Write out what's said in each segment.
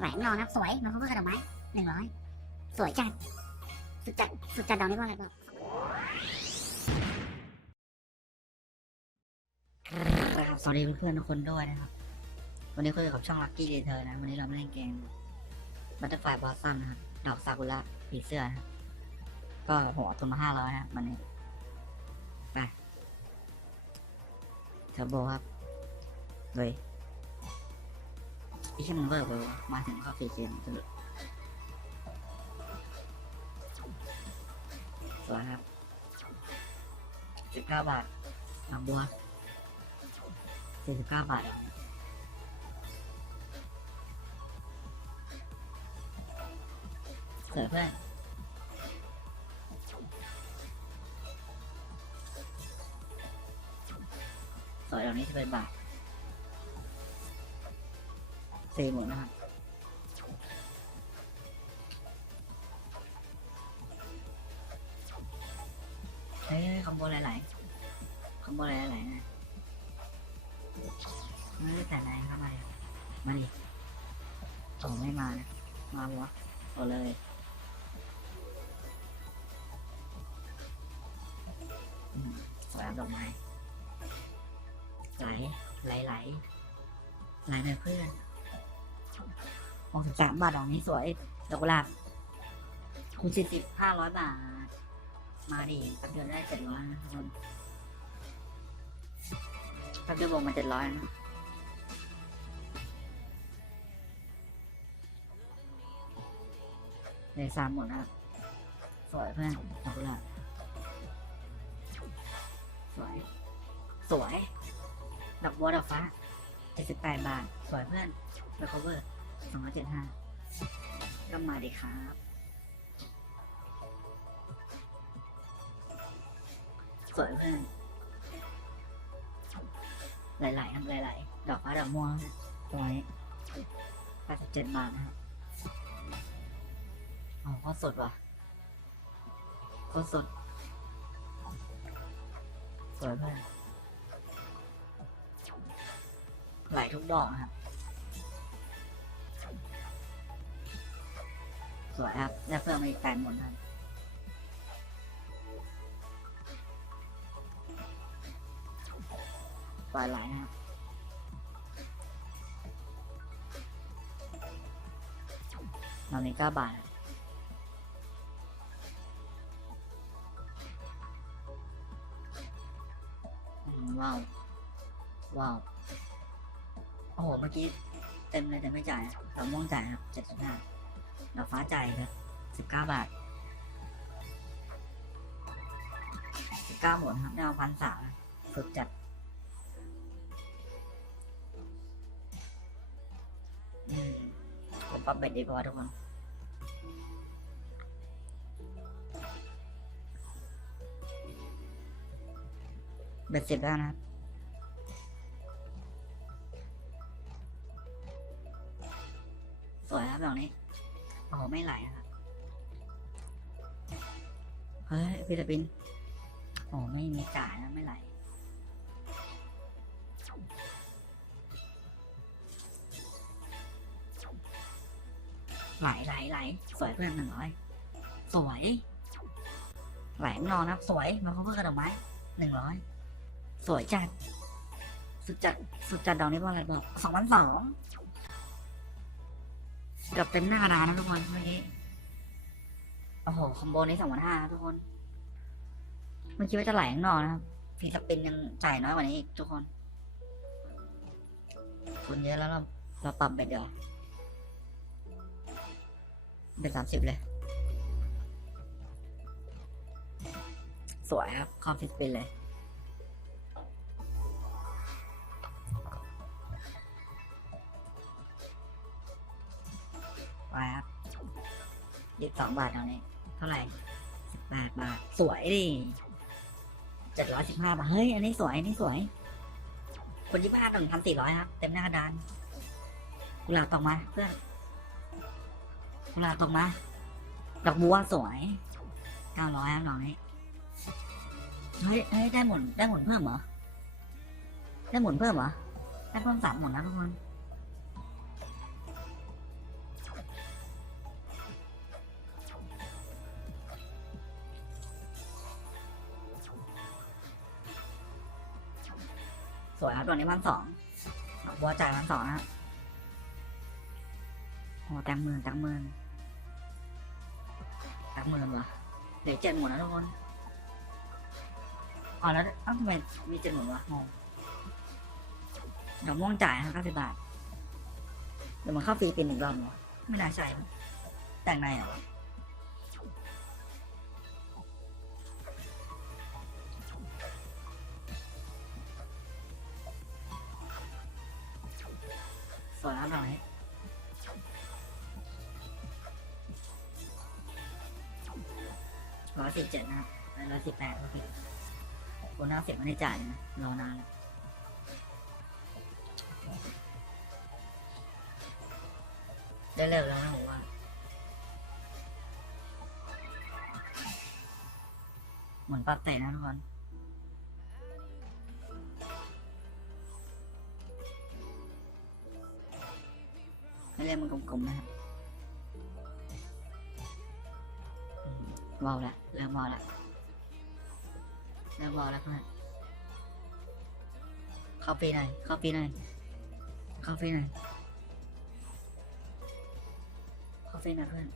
ไหลไม่นอนนะสวยมันเขาเพื่อกระดอกไม้หนึ่งร้อยสวยจัดสุดจัดสุดจัดดอกนี้ว่าอะไรบอกครับสวัสดีเพื่อนๆทุกคนด้วยนะครับ วันนี้คุยกับช่องลักกี้เดเธอนะ วันนี้เราไม่เล่นเกมบัตเตอร์ไฟบอสซัมนะครับดอกซากุระผีเสื้อนะครับก็ผมเอาทุนมาห้าร้อยนะวันนี้ไปเทอร์โบครับเลย พี่แค่มันเวอร์ไปวะมาถึงก็ฟรีเกมสนุกสวยครับสิบเก้าบาทนังบัวสี่สิบเก้าบาทเสือเพื่อนสวยเหล่านี้จะเป็นบาท สี่หมดนะครับเฮ้ยคอมโบหลายๆคอมโบหลายๆนะไม่ได้แต่ไหนเข้ามามาดิโอ้ไม่มานะ มาวะเอาเลยสวยดอกไม้ไหลไหลไหลไหลไปเพื่อน หกสิบสามบาทดอกนี้สวยดอกกุหลาบคูณสี่สิบห้าร้อยบาท มาดิแป๊บเดียวได้เจ็ดร้อยนะทุกคนแป๊บเดียวบวกมาเจ็ดร้อยนะเลยสามหมดนะสวยเพื่อนดอกกุหลาบสวย สวย ดอกบัวดอกฟ้าเจ็ดสิบแปดบาท สวยเพื่อนแล้ว cover สองร้อยเจ็ดห้าก็มาดีครับสวยเพื่อนหลายๆครับหลายๆ ดอกฟ้าดอกม่วงร้อยแปดสิบเจ็ดบาทนะครับอ๋อโคตรสดว่ะโคตรสด สวยมากหลายทุกดอกครับ สวยครับได้เพิ่มมาอีกแปดหมดครับปลายไหลนะครับเรามีเก้าบาทว้าว ว้าว โอ้โห เมื่อกี้เต็มเลยแต่ไม่จ่ายดอกม่วงจ่ายครับเจ็ดสิบห้า ดอกฟ้าจ่ายครับสิบเก้าบาทสิบเก้าหมดครับได้เอาพันสามสุดจัด ผมปรับเบ็ดดีกว่าทุกคนเบ็ดสิบแล้วนะครับสวยครับดอกนี้ โอ้โหไม่ไหลนะครับเฮ้ยฟิลิปปินส์โอ้ไม่มีจ่ายนะไม่ไหลไหลไหลไหลสวยเพื่อนหนึ่งร้อยสวยไหลแน่นอนนะสวยมาเขาเพื่อกระดอกไม้หนึ่งร้อยสวยจัดสุดจัดสุดจัดดอกนี้ว่าอะไรบอกสองพันสอง เกือบเต็มหน้ากระดานนะทุกคนเมื่อกี้โอ้โหคอมโบนี้สองพันห้าทุกคนเมื่อกี้ว่าจะไหลข้างนอกนะครับฟีสปินยังจ่ายน้อยกว่านี้อีกทุกคนทุนเยอะแล้วเราเราปรับเบ็ดเดียวเบ็ดสามสิบเลย สวยครับคอมฟิสปินเลย ยี่สิบสองบาทเท่านี้เท่าไหร่สิบแปดบาท สวยดิเจ็ดร้อยสิบห้าบาท เฮ้ย อันนี้สวย อันนี้สวย คนยี่ห้าหนึ่งพันสี่ร้อยครับ เต็มหน้ากระดานกุหลาบตกมาเพื่อนกุหลาบตกมา ดอกบัวสวยเก้าร้อยครับดอกนี้เฮ้ยเฮ้ยได้หมุนได้หมุนเพิ่มเหรอ ได้หมุนเพิ่มเหรอได้เพิ่มสามหมุนนะทุกคน สวยครับตัวนี้พันสองบัวจ่ายพันสองนะโอ้แตงหมื่นแตงหมื่นแตงหมื่นวะเหลือเจ็ดหมื่นนะทุกคนอ๋อแล้วอ้าทำไมมีเจ็ดหมื่นวะงงเดี๋ยวม่วงจ่ายนะเก้าสิบบาทเดี๋ยวมันเข้าฟรีเป็นหนึ่งรอบเหรอไม่น่าใช่แต่งในเหรอ หน่อย ร้อยสิบเจ็ดนะร้อยสิบแปดโอเคคนน่าเสียไม่ได้จ่ายนะรอนานแล้วได้เร็วแล้วนะผมว่าเหมือนปรับเตะนะทุกคน ให้เล่นมันกลมๆนะครับอืมเบาแล้วเริ่มเบาแล้วเริ่มเบาแล้วเพื่อนเข้าปีหน่อยเข้าปีหน่อยเข้าปีหน่อยเข้าฟรีหน่อยเพื่อน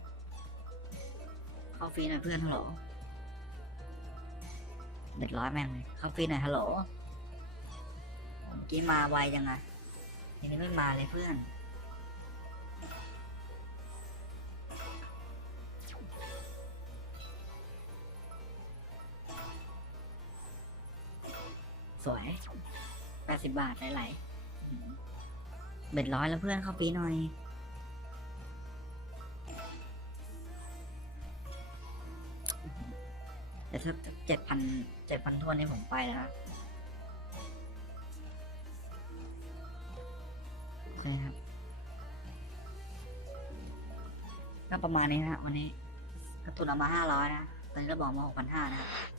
เข้าฟรีหน่อยเพื่อนฮัลโหลเด็ดร้อยแม่งเลยเข้าฟรีหน่อยฮัลโหลเมื่อกี้มาไวจังอะทีนี้ไม่มาเลยเพื่อน สวยแปดสิบบาทไหลๆเบ็ดร้อยแล้วเพื่อนเข้าฟรีหน่อยแต่ถ้าเจ็ดพันเจ็ดพันทวนนี่ผมไปแล้วโอเคครับ ก็ประมาณนี้นะวันนี้กระตุนเอามาห้าร้อยนะตอนนี้เราบอกมาหกพันห้านะครับ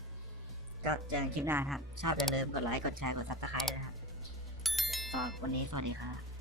ก็เจอกันคลิปหน้าครับ ชอบอย่าลืมกดไลค์ กดแชร์ กดซับสไครต์ด้วยนะครับสำหรับวันนี้สวัสดีครับ